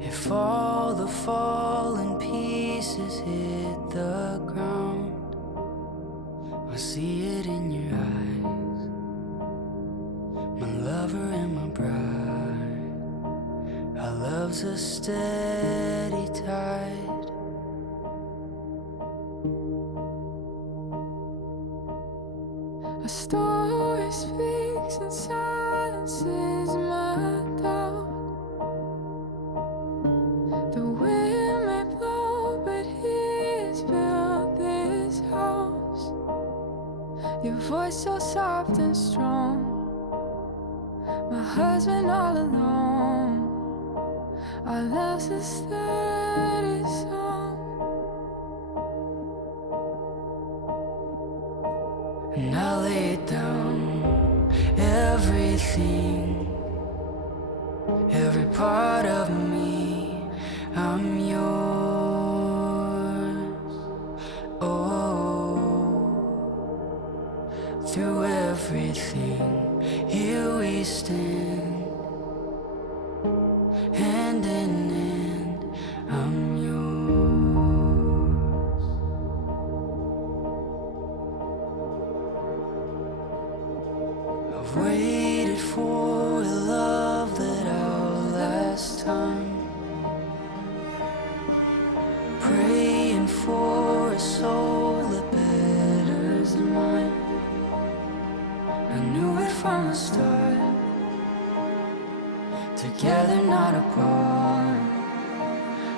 If all the fallen pieces hit the ground, I see it in your eyes, my lover and my bride. Our love's a steady tide. A story speaks and silences my doubt. The wind may blow, but he's built this house. Your voice so soft and strong, my husband all alone. Our love's a steady song. And I lay down everything, every part of me, I'm yours. Oh, through everything, here we stand, hand in hand, I'm yours. I've waited for a love that outlast time, praying for a soul that betters than mine. I knew it from the start, together not apart.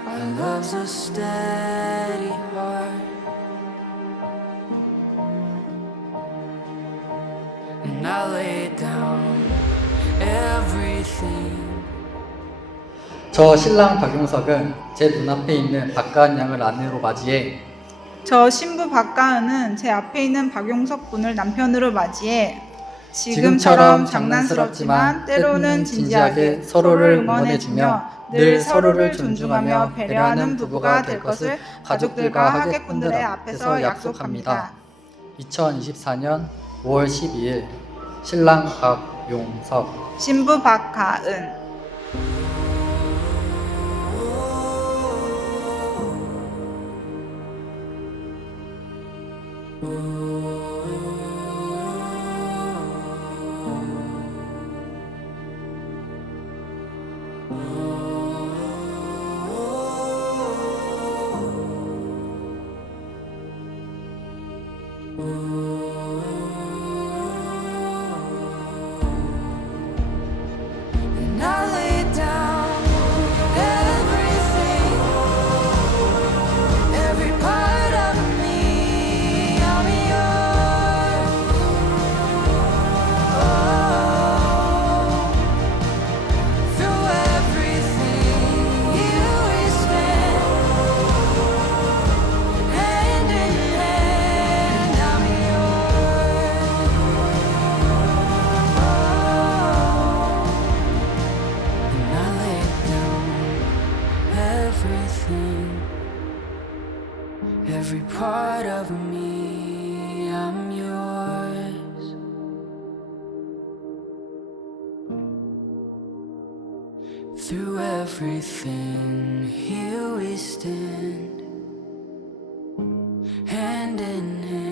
Our love's a steady heart. And I lay down everything. 저 신랑 박용석은 제 눈앞에 있는 박가은 양을 아내로 맞이해 저 신부 박가은은 제 앞에 있는 박용석 군을 남편으로 맞이해 지금처럼 장난스럽지만 때로는 진지하게 서로를 응원해주며 늘 서로를 존중하며 배려하는 부부가 될 것을 가족들과 하객분들의 앞에서 약속합니다. 2024년 5월 12일 신랑 박용석, 신부 박가은. And I lay down everything, every part of me, I'm yours. Oh, through everything, here we stand, hand in hand, I'm yours. And I lay down everything, every part of me, I'm yours. Through everything, here we stand, hand in hand.